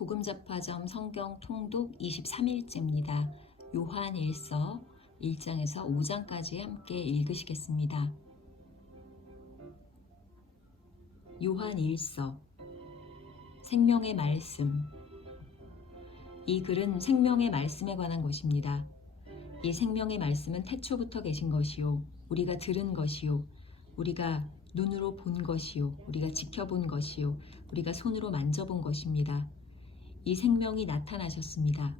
복음잡화점 성경 통독 23일째입니다. 요한 1서 1장에서 5장까지 함께 읽으시겠습니다. 요한 1서 생명의 말씀. 이 글은 생명의 말씀에 관한 것입니다. 이 생명의 말씀은 태초부터 계신 것이요, 우리가 들은 것이요, 우리가 눈으로 본 것이요, 우리가 지켜본 것이요, 우리가 손으로 만져본 것입니다. 이 생명이 나타나셨습니다.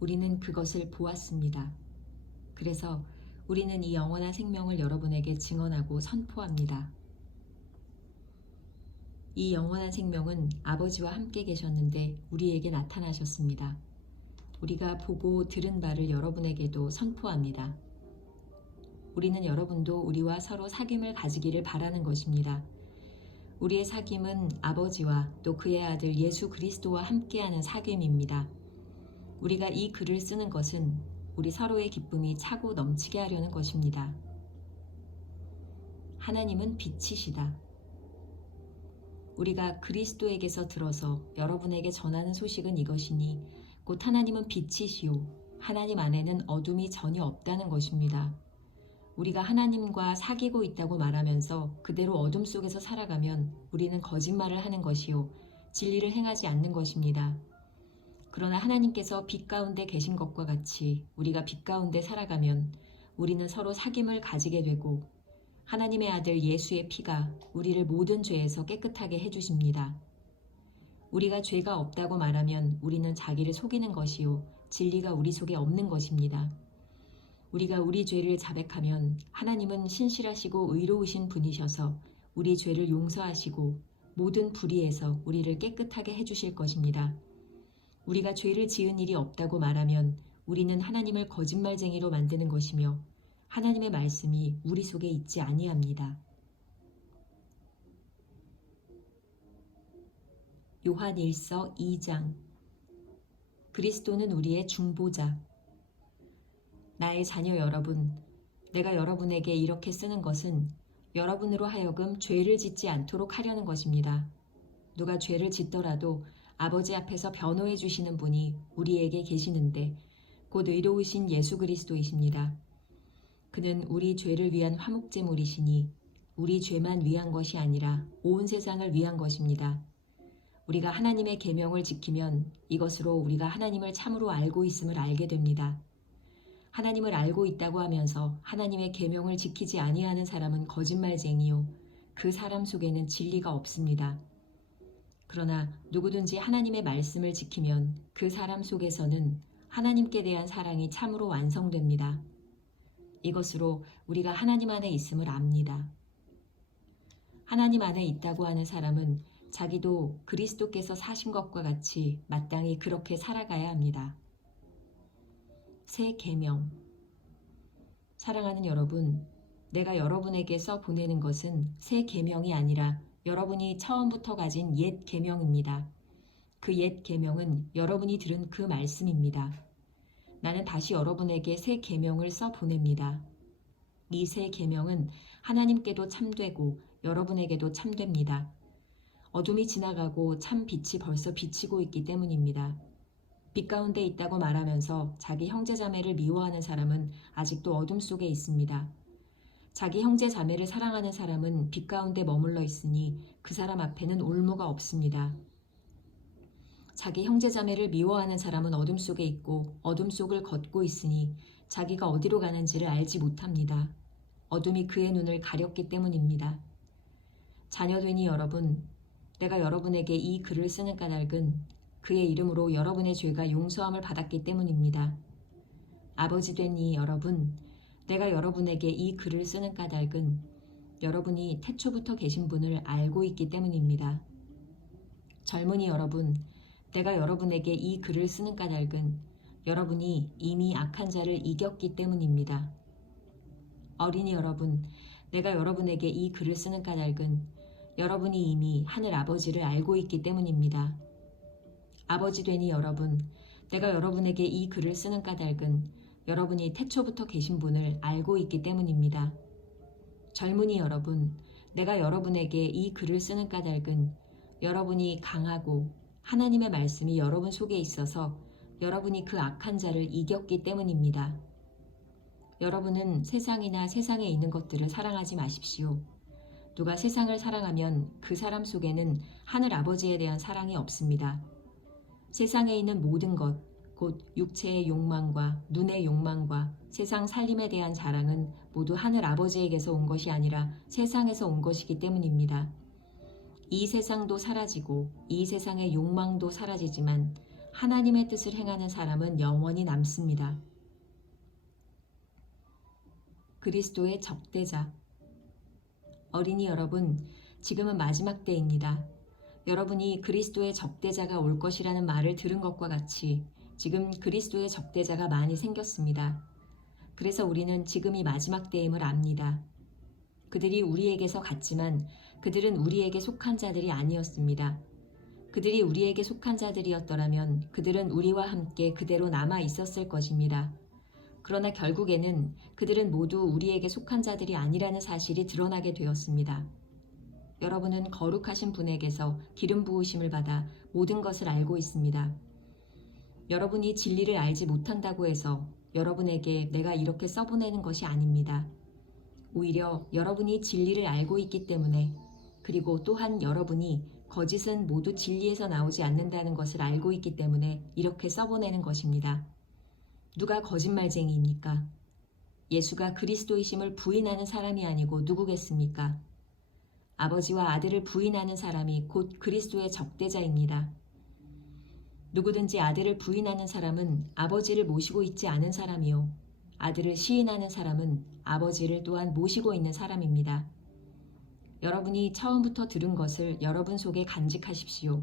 우리는 그것을 보았습니다. 그래서 우리는 이 영원한 생명을 여러분에게 증언하고 선포합니다. 이 영원한 생명은 아버지와 함께 계셨는데 우리에게 나타나셨습니다. 우리가 보고 들은 바를 여러분에게도 선포합니다. 우리는 여러분도 우리와 서로 사귐을 가지기를 바라는 것입니다. 우리의 사귐은 아버지와 또 그의 아들 예수 그리스도와 함께하는 사귐입니다. 우리가 이 글을 쓰는 것은 우리 서로의 기쁨이 차고 넘치게 하려는 것입니다. 하나님은 빛이시다. 우리가 그리스도에게서 들어서 여러분에게 전하는 소식은 이것이니 곧 하나님은 빛이시요 하나님 안에는 어둠이 전혀 없다는 것입니다. 우리가 하나님과 사귀고 있다고 말하면서 그대로 어둠 속에서 살아가면 우리는 거짓말을 하는 것이요 진리를 행하지 않는 것입니다. 그러나 하나님께서 빛 가운데 계신 것과 같이 우리가 빛 가운데 살아가면 우리는 서로 사귐을 가지게 되고 하나님의 아들 예수의 피가 우리를 모든 죄에서 깨끗하게 해주십니다. 우리가 죄가 없다고 말하면 우리는 자기를 속이는 것이요 진리가 우리 속에 없는 것입니다. 우리가 우리 죄를 자백하면 하나님은 신실하시고 의로우신 분이셔서 우리 죄를 용서하시고 모든 불의에서 우리를 깨끗하게 해주실 것입니다. 우리가 죄를 지은 일이 없다고 말하면 우리는 하나님을 거짓말쟁이로 만드는 것이며 하나님의 말씀이 우리 속에 있지 아니합니다. 요한 1서 2장. 그리스도는 우리의 중보자. 나의 자녀 여러분, 내가 여러분에게 이렇게 쓰는 것은 여러분으로 하여금 죄를 짓지 않도록 하려는 것입니다. 누가 죄를 짓더라도 아버지 앞에서 변호해 주시는 분이 우리에게 계시는데 곧 의로우신 예수 그리스도이십니다. 그는 우리 죄를 위한 화목제물이시니 우리 죄만 위한 것이 아니라 온 세상을 위한 것입니다. 우리가 하나님의 계명을 지키면 이것으로 우리가 하나님을 참으로 알고 있음을 알게 됩니다. 하나님을 알고 있다고 하면서 하나님의 계명을 지키지 아니하는 사람은 거짓말쟁이요 그 사람 속에는 진리가 없습니다. 그러나 누구든지 하나님의 말씀을 지키면 그 사람 속에서는 하나님께 대한 사랑이 참으로 완성됩니다. 이것으로 우리가 하나님 안에 있음을 압니다. 하나님 안에 있다고 하는 사람은 자기도 그리스도께서 사신 것과 같이 마땅히 그렇게 살아가야 합니다. 새 계명. 사랑하는 여러분, 내가 여러분에게서 보내는 것은 새 계명이 아니라 여러분이 처음부터 가진 옛 계명입니다. 그 옛 계명은 여러분이 들은 그 말씀입니다. 나는 다시 여러분에게 새 계명을 써 보냅니다. 이 새 계명은 하나님께도 참되고 여러분에게도 참됩니다. 어둠이 지나가고 참 빛이 벌써 비치고 있기 때문입니다. 빛 가운데 있다고 말하면서 자기 형제 자매를 미워하는 사람은 아직도 어둠 속에 있습니다. 자기 형제 자매를 사랑하는 사람은 빛 가운데 머물러 있으니 그 사람 앞에는 올무가 없습니다. 자기 형제 자매를 미워하는 사람은 어둠 속에 있고 어둠 속을 걷고 있으니 자기가 어디로 가는지를 알지 못합니다. 어둠이 그의 눈을 가렸기 때문입니다. 자녀되니 여러분, 내가 여러분에게 이 글을 쓰는 까닭은 그의 이름으로 여러분의 죄가 용서함을 받았기 때문입니다. 아버지 되니 여러분, 내가 여러분에게 이 글을 쓰는 까닭은 여러분이 태초부터 계신 분을 알고 있기 때문입니다. 젊은이 여러분, 내가 여러분에게 이 글을 쓰는 까닭은 여러분이 이미 악한 자를 이겼기 때문입니다. 어린이 여러분, 내가 여러분에게 이 글을 쓰는 까닭은 여러분이 이미 하늘 아버지를 알고 있기 때문입니다. 아버지 되니 여러분, 내가 여러분에게 이 글을 쓰는 까닭은 여러분이 태초부터 계신 분을 알고 있기 때문입니다. 젊은이 여러분, 내가 여러분에게 이 글을 쓰는 까닭은 여러분이 강하고 하나님의 말씀이 여러분 속에 있어서 여러분이 그 악한 자를 이겼기 때문입니다. 여러분은 세상이나 세상에 있는 것들을 사랑하지 마십시오. 누가 세상을 사랑하면 그 사람 속에는 하늘 아버지에 대한 사랑이 없습니다. 세상에 있는 모든 것, 곧 육체의 욕망과 눈의 욕망과 세상 살림에 대한 자랑은 모두 하늘 아버지에게서 온 것이 아니라 세상에서 온 것이기 때문입니다. 이 세상도 사라지고 이 세상의 욕망도 사라지지만 하나님의 뜻을 행하는 사람은 영원히 남습니다. 그리스도의 적대자. 어린이 여러분, 지금은 마지막 때입니다. 여러분이 그리스도의 적대자가 올 것이라는 말을 들은 것과 같이 지금 그리스도의 적대자가 많이 생겼습니다. 그래서 우리는 지금이 마지막 때임을 압니다. 그들이 우리에게서 갔지만 그들은 우리에게 속한 자들이 아니었습니다. 그들이 우리에게 속한 자들이었더라면 그들은 우리와 함께 그대로 남아 있었을 것입니다. 그러나 결국에는 그들은 모두 우리에게 속한 자들이 아니라는 사실이 드러나게 되었습니다. 여러분은 거룩하신 분에게서 기름 부으심을 받아 모든 것을 알고 있습니다. 여러분이 진리를 알지 못한다고 해서 여러분에게 내가 이렇게 써보내는 것이 아닙니다. 오히려 여러분이 진리를 알고 있기 때문에, 그리고 또한 여러분이 거짓은 모두 진리에서 나오지 않는다는 것을 알고 있기 때문에 이렇게 써보내는 것입니다. 누가 거짓말쟁이입니까? 예수가 그리스도이심을 부인하는 사람이 아니고 누구겠습니까? 아버지와 아들을 부인하는 사람이 곧 그리스도의 적대자입니다. 누구든지 아들을 부인하는 사람은 아버지를 모시고 있지 않은 사람이요, 아들을 시인하는 사람은 아버지를 또한 모시고 있는 사람입니다. 여러분이 처음부터 들은 것을 여러분 속에 간직하십시오.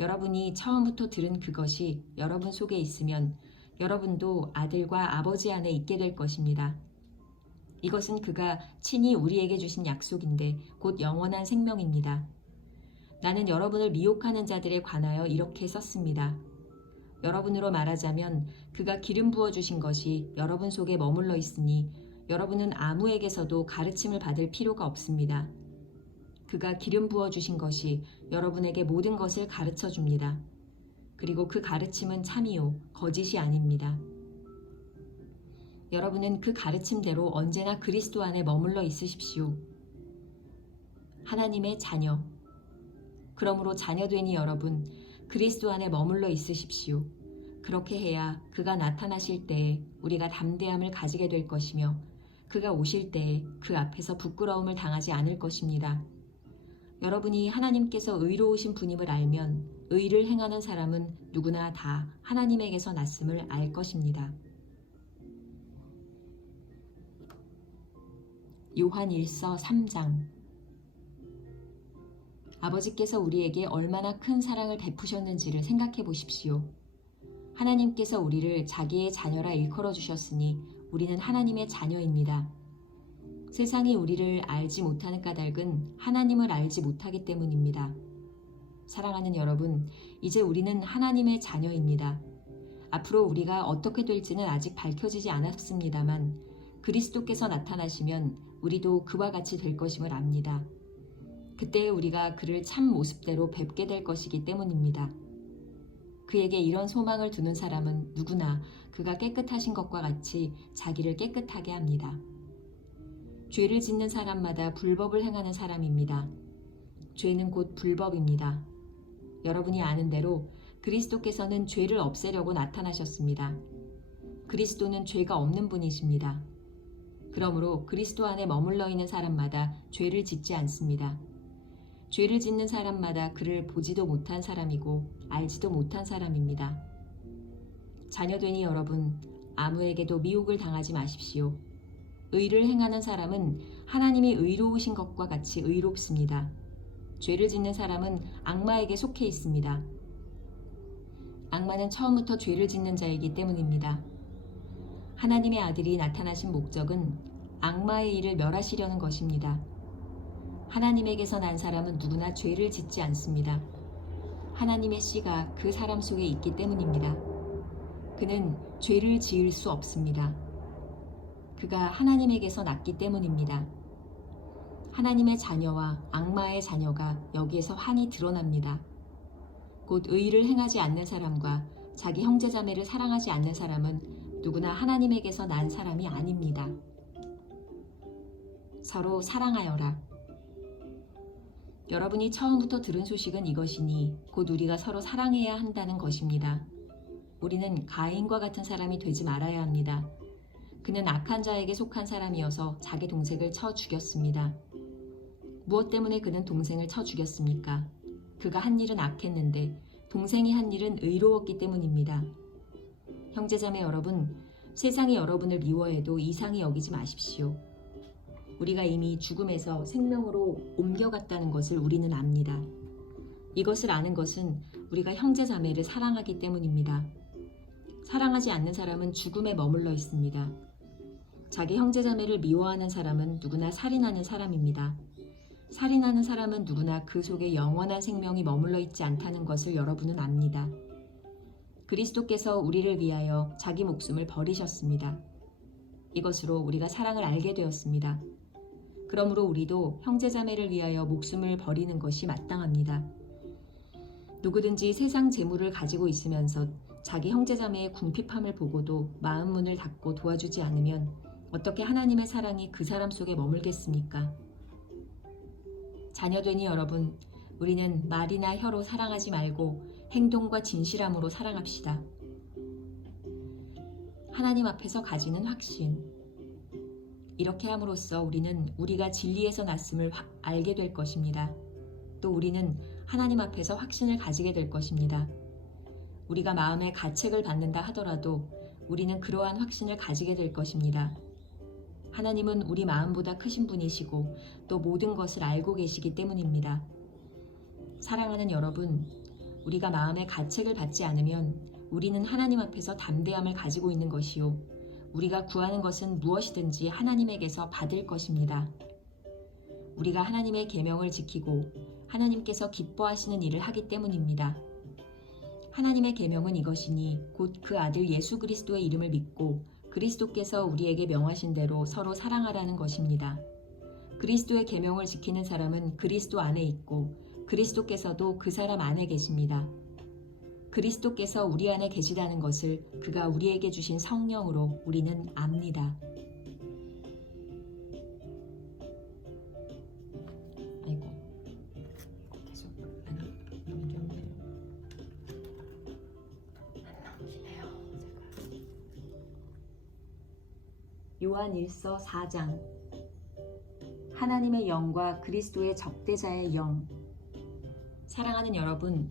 여러분이 처음부터 들은 그것이 여러분 속에 있으면 여러분도 아들과 아버지 안에 있게 될 것입니다. 이것은 그가 친히 우리에게 주신 약속인데 곧 영원한 생명입니다. 나는 여러분을 미혹하는 자들에 관하여 이렇게 썼습니다. 여러분으로 말하자면 그가 기름 부어 주신 것이 여러분 속에 머물러 있으니 여러분은 아무에게서도 가르침을 받을 필요가 없습니다. 그가 기름 부어 주신 것이 여러분에게 모든 것을 가르쳐 줍니다. 그리고 그 가르침은 참이요, 거짓이 아닙니다. 여러분은 그 가르침대로 언제나 그리스도 안에 머물러 있으십시오. 하나님의 자녀. 그러므로 자녀되니 여러분, 그리스도 안에 머물러 있으십시오. 그렇게 해야 그가 나타나실 때에 우리가 담대함을 가지게 될 것이며 그가 오실 때에 그 앞에서 부끄러움을 당하지 않을 것입니다. 여러분이 하나님께서 의로우신 분임을 알면 의를 행하는 사람은 누구나 다 하나님에게서 났음을 알 것입니다. 요한 1서 3장. 아버지께서 우리에게 얼마나 큰 사랑을 베푸셨는지를 생각해 보십시오. 하나님께서 우리를 자기의 자녀라 일컬어 주셨으니 우리는 하나님의 자녀입니다. 세상이 우리를 알지 못하는 까닭은 하나님을 알지 못하기 때문입니다. 사랑하는 여러분, 이제 우리는 하나님의 자녀입니다. 앞으로 우리가 어떻게 될지는 아직 밝혀지지 않았습니다만 그리스도께서 나타나시면 우리도 그와 같이 될 것임을 압니다. 그때 우리가 그를 참 모습대로 뵙게 될 것이기 때문입니다. 그에게 이런 소망을 두는 사람은 누구나 그가 깨끗하신 것과 같이 자기를 깨끗하게 합니다. 죄를 짓는 사람마다 불법을 행하는 사람입니다. 죄는 곧 불법입니다. 여러분이 아는 대로 그리스도께서는 죄를 없애려고 나타나셨습니다. 그리스도는 죄가 없는 분이십니다. 그러므로 그리스도 안에 머물러 있는 사람마다 죄를 짓지 않습니다. 죄를 짓는 사람마다 그를 보지도 못한 사람이고 알지도 못한 사람입니다. 자녀되니 여러분, 아무에게도 미혹을 당하지 마십시오. 의를 행하는 사람은 하나님이 의로우신 것과 같이 의롭습니다. 죄를 짓는 사람은 악마에게 속해 있습니다. 악마는 처음부터 죄를 짓는 자이기 때문입니다. 하나님의 아들이 나타나신 목적은 악마의 일을 멸하시려는 것입니다. 하나님에게서 난 사람은 누구나 죄를 짓지 않습니다. 하나님의 씨가 그 사람 속에 있기 때문입니다. 그는 죄를 지을 수 없습니다. 그가 하나님에게서 났기 때문입니다. 하나님의 자녀와 악마의 자녀가 여기에서 환히 드러납니다. 곧 의를 행하지 않는 사람과 자기 형제자매를 사랑하지 않는 사람은 누구나 하나님에게서 난 사람이 아닙니다. 서로 사랑하여라. 여러분이 처음부터 들은 소식은 이것이니 곧 우리가 서로 사랑해야 한다는 것입니다. 우리는 가인과 같은 사람이 되지 말아야 합니다. 그는 악한 자에게 속한 사람이어서 자기 동생을 쳐 죽였습니다. 무엇 때문에 그는 동생을 쳐 죽였습니까? 그가 한 일은 악했는데 동생이 한 일은 의로웠기 때문입니다. 형제자매 여러분, 세상이 여러분을 미워해도 이상히 여기지 마십시오. 우리가 이미 죽음에서 생명으로 옮겨갔다는 것을 우리는 압니다. 이것을 아는 것은 우리가 형제자매를 사랑하기 때문입니다. 사랑하지 않는 사람은 죽음에 머물러 있습니다. 자기 형제자매를 미워하는 사람은 누구나 살인하는 사람입니다. 살인하는 사람은 누구나 그 속에 영원한 생명이 머물러 있지 않다는 것을 여러분은 압니다. 그리스도께서 우리를 위하여 자기 목숨을 버리셨습니다. 이것으로 우리가 사랑을 알게 되었습니다. 그러므로 우리도 형제자매를 위하여 목숨을 버리는 것이 마땅합니다. 누구든지 세상 재물을 가지고 있으면서 자기 형제자매의 궁핍함을 보고도 마음 문을 닫고 도와주지 않으면 어떻게 하나님의 사랑이 그 사람 속에 머물겠습니까? 자녀되니 여러분, 우리는 말이나 혀로 사랑하지 말고 행동과 진실함으로 사랑합시다. 하나님 앞에서 가지는 확신. 이렇게 함으로써 우리는 우리가 진리에서 났음을 알게 될 것입니다. 또 우리는 하나님 앞에서 확신을 가지게 될 것입니다. 우리가 마음에 가책을 받는다 하더라도 우리는 그러한 확신을 가지게 될 것입니다. 하나님은 우리 마음보다 크신 분이시고 또 모든 것을 알고 계시기 때문입니다. 사랑하는 여러분, 우리가 마음에 가책을 받지 않으면 우리는 하나님 앞에서 담대함을 가지고 있는 것이요. 우리가 구하는 것은 무엇이든지 하나님에게서 받을 것입니다. 우리가 하나님의 계명을 지키고 하나님께서 기뻐하시는 일을 하기 때문입니다. 하나님의 계명은 이것이니 곧 그 아들 예수 그리스도의 이름을 믿고 그리스도께서 우리에게 명하신 대로 서로 사랑하라는 것입니다. 그리스도의 계명을 지키는 사람은 그리스도 안에 있고 그리스도께서도 그 사람 안에 계십니다. 그리스도께서 우리 안에 계시다는 것을 그가 우리에게 주신 성령으로 우리는 압니다. 아이고, 계속 안 넘겼네요. 요한 1서 4장. 하나님의 영과 그리스도의 적대자의 영. 사랑하는 여러분,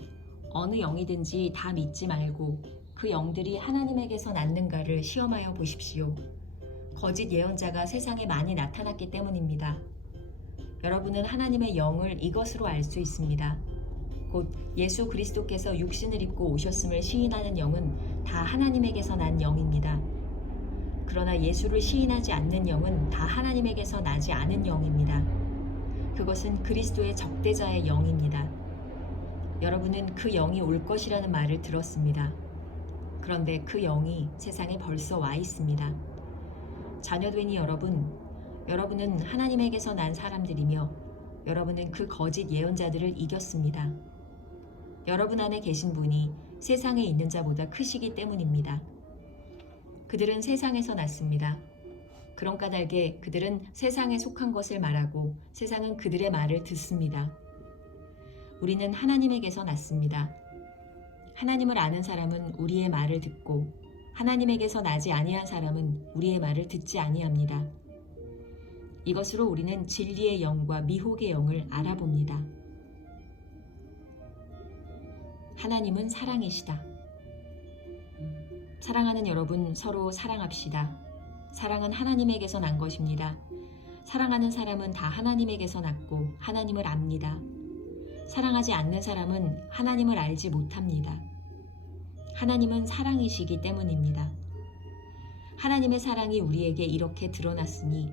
어느 영이든지 다 믿지 말고 그 영들이 하나님에게서 났는가를 시험하여 보십시오. 거짓 예언자가 세상에 많이 나타났기 때문입니다. 여러분은 하나님의 영을 이것으로 알 수 있습니다. 곧 예수 그리스도께서 육신을 입고 오셨음을 시인하는 영은 다 하나님에게서 난 영입니다. 그러나 예수를 시인하지 않는 영은 다 하나님에게서 나지 않은 영입니다. 그것은 그리스도의 적대자의 영입니다. 여러분은 그 영이 올 것이라는 말을 들었습니다. 그런데 그 영이 세상에 벌써 와 있습니다. 자녀되니 여러분은 하나님에게서 난 사람들이며 여러분은 그 거짓 예언자들을 이겼습니다. 여러분 안에 계신 분이 세상에 있는 자보다 크시기 때문입니다. 그들은 세상에서 났습니다. 그런 까닭에 그들은 세상에 속한 것을 말하고 세상은 그들의 말을 듣습니다. 우리는 하나님에게서 났습니다. 하나님을 아는 사람은 우리의 말을 듣고 하나님에게서 나지 아니한 사람은 우리의 말을 듣지 아니합니다. 이것으로 우리는 진리의 영과 미혹의 영을 알아봅니다. 하나님은 사랑이시다. 사랑하는 여러분, 서로 사랑합시다. 사랑은 하나님에게서 난 것입니다. 사랑하는 사람은 다 하나님에게서 났고 하나님을 압니다. 사랑하지 않는 사람은 하나님을 알지 못합니다. 하나님은 사랑이시기 때문입니다. 하나님의 사랑이 우리에게 이렇게 드러났으니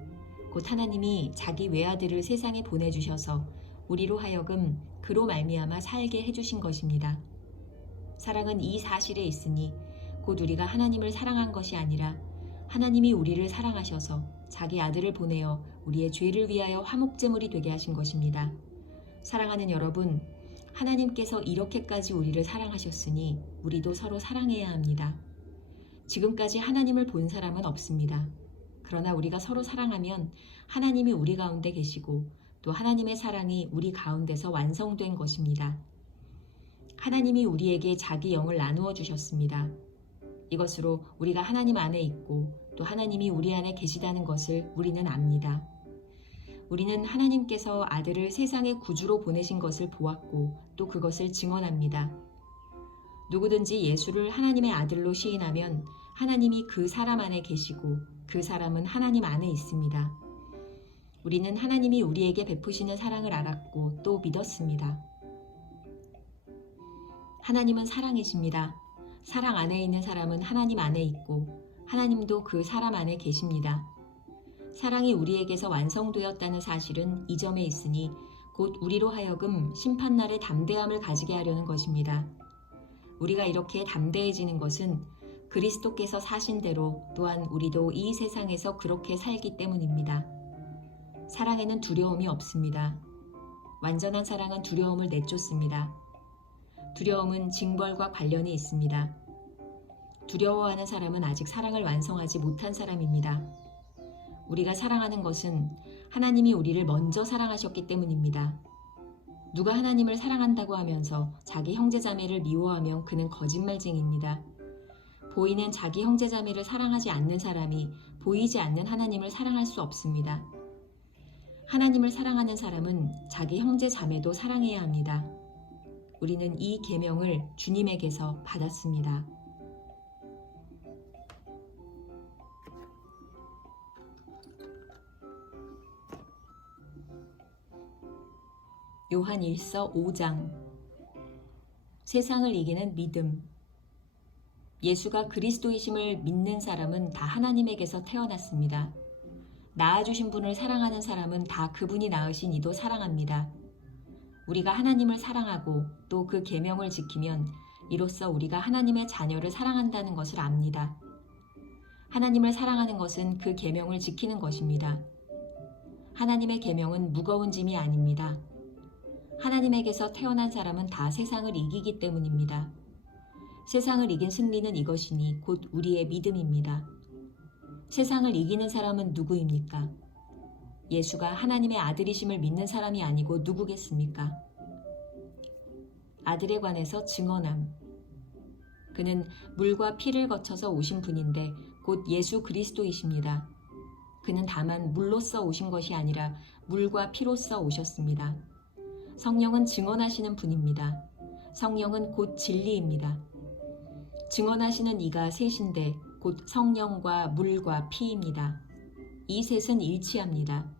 곧 하나님이 자기 외아들을 세상에 보내주셔서 우리로 하여금 그로 말미암아 살게 해주신 것입니다. 사랑은 이 사실에 있으니 곧 우리가 하나님을 사랑한 것이 아니라 하나님이 우리를 사랑하셔서 자기 아들을 보내어 우리의 죄를 위하여 화목제물이 되게 하신 것입니다. 사랑하는 여러분, 하나님께서 이렇게까지 우리를 사랑하셨으니 우리도 서로 사랑해야 합니다. 지금까지 하나님을 본 사람은 없습니다. 그러나 우리가 서로 사랑하면 하나님이 우리 가운데 계시고 또 하나님의 사랑이 우리 가운데서 완성된 것입니다. 하나님이 우리에게 자기 영을 나누어 주셨습니다. 이것으로 우리가 하나님 안에 있고 또 하나님이 우리 안에 계시다는 것을 우리는 압니다. 우리는 하나님께서 아들을 세상의 구주로 보내신 것을 보았고 또 그것을 증언합니다. 누구든지 예수를 하나님의 아들로 시인하면 하나님이 그 사람 안에 계시고 그 사람은 하나님 안에 있습니다. 우리는 하나님이 우리에게 베푸시는 사랑을 알았고 또 믿었습니다. 하나님은 사랑이십니다. 사랑 안에 있는 사람은 하나님 안에 있고 하나님도 그 사람 안에 계십니다. 사랑이 우리에게서 완성되었다는 사실은 이 점에 있으니 곧 우리로 하여금 심판날의 담대함을 가지게 하려는 것입니다. 우리가 이렇게 담대해지는 것은 그리스도께서 사신 대로 또한 우리도 이 세상에서 그렇게 살기 때문입니다. 사랑에는 두려움이 없습니다. 완전한 사랑은 두려움을 내쫓습니다. 두려움은 징벌과 관련이 있습니다. 두려워하는 사람은 아직 사랑을 완성하지 못한 사람입니다. 우리가 사랑하는 것은 하나님이 우리를 먼저 사랑하셨기 때문입니다. 누가 하나님을 사랑한다고 하면서 자기 형제자매를 미워하면 그는 거짓말쟁이입니다. 보이는 자기 형제자매를 사랑하지 않는 사람이 보이지 않는 하나님을 사랑할 수 없습니다. 하나님을 사랑하는 사람은 자기 형제자매도 사랑해야 합니다. 우리는 이 계명을 주님에게서 받았습니다. 요한일서 5장. 세상을 이기는 믿음. 예수가 그리스도이심을 믿는 사람은 다 하나님에게서 태어났습니다. 낳아주신 분을 사랑하는 사람은 다 그분이 낳으신 이도 사랑합니다. 우리가 하나님을 사랑하고 또 그 계명을 지키면 이로써 우리가 하나님의 자녀를 사랑한다는 것을 압니다. 하나님을 사랑하는 것은 그 계명을 지키는 것입니다. 하나님의 계명은 무거운 짐이 아닙니다. 하나님에게서 태어난 사람은 다 세상을 이기기 때문입니다. 세상을 이긴 승리는 이것이니 곧 우리의 믿음입니다. 세상을 이기는 사람은 누구입니까? 예수가 하나님의 아들이심을 믿는 사람이 아니고 누구겠습니까? 아들에 관해서 증언함. 그는 물과 피를 거쳐서 오신 분인데 곧 예수 그리스도이십니다. 그는 다만 물로써 오신 것이 아니라 물과 피로써 오셨습니다. 성령은 증언하시는 분입니다. 성령은 곧 진리입니다. 증언하시는 이가 셋인데 곧 성령과 물과 피입니다. 이 셋은 일치합니다.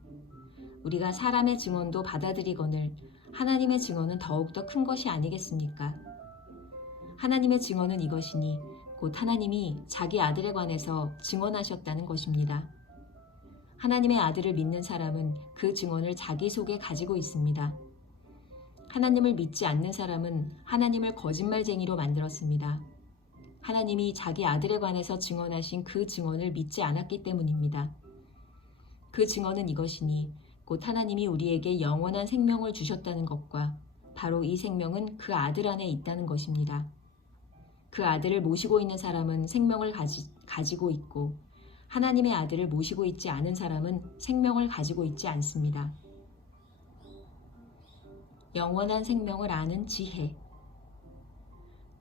우리가 사람의 증언도 받아들이거늘 하나님의 증언은 더욱더 큰 것이 아니겠습니까? 하나님의 증언은 이것이니 곧 하나님이 자기 아들에 관해서 증언하셨다는 것입니다. 하나님의 아들을 믿는 사람은 그 증언을 자기 속에 가지고 있습니다. 하나님을 믿지 않는 사람은 하나님을 거짓말쟁이로 만들었습니다. 하나님이 자기 아들에 관해서 증언하신 그 증언을 믿지 않았기 때문입니다. 그 증언은 이것이니 곧 하나님이 우리에게 영원한 생명을 주셨다는 것과 바로 이 생명은 그 아들 안에 있다는 것입니다. 그 아들을 모시고 있는 사람은 생명을 가지고 있고 하나님의 아들을 모시고 있지 않은 사람은 생명을 가지고 있지 않습니다. 영원한 생명을 아는 지혜.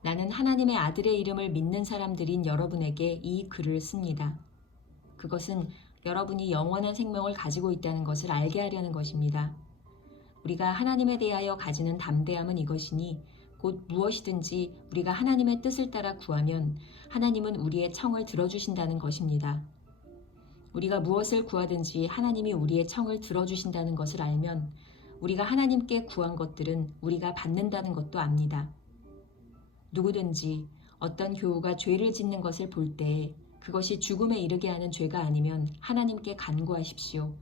나는 하나님의 아들의 이름을 믿는 사람들인 여러분에게 이 글을 씁니다. 그것은 여러분이 영원한 생명을 가지고 있다는 것을 알게 하려는 것입니다. 우리가 하나님에 대하여 가지는 담대함은 이것이니 곧 무엇이든지 우리가 하나님의 뜻을 따라 구하면 하나님은 우리의 청을 들어주신다는 것입니다. 우리가 무엇을 구하든지 하나님이 우리의 청을 들어주신다는 것을 알면 우리가 하나님께 구한 것들은 우리가 받는다는 것도 압니다. 누구든지 어떤 교우가 죄를 짓는 것을 볼 때에 그것이 죽음에 이르게 하는 죄가 아니면 하나님께 간구하십시오.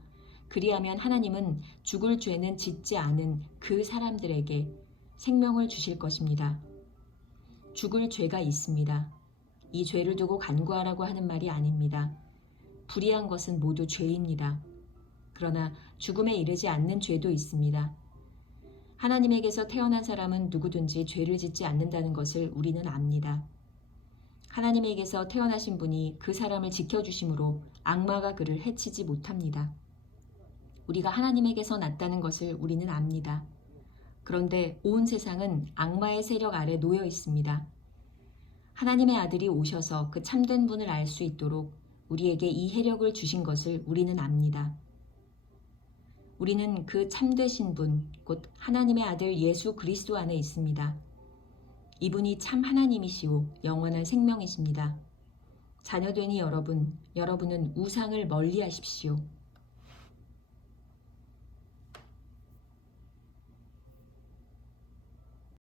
그리하면 하나님은 죽을 죄는 짓지 않은 그 사람들에게 생명을 주실 것입니다. 죽을 죄가 있습니다. 이 죄를 두고 간구하라고 하는 말이 아닙니다. 불의한 것은 모두 죄입니다. 그러나 죽음에 이르지 않는 죄도 있습니다. 하나님에게서 태어난 사람은 누구든지 죄를 짓지 않는다는 것을 우리는 압니다. 하나님에게서 태어나신 분이 그 사람을 지켜주심으로 악마가 그를 해치지 못합니다. 우리가 하나님에게서 났다는 것을 우리는 압니다. 그런데 온 세상은 악마의 세력 아래 놓여 있습니다. 하나님의 아들이 오셔서 그 참된 분을 알 수 있도록 우리에게 이 해력을 주신 것을 우리는 압니다. 우리는 그 참되신 분, 곧 하나님의 아들 예수 그리스도 안에 있습니다. 이분이 참 하나님이시오 영원한 생명이십니다. 자녀되니 여러분은 우상을 멀리하십시오.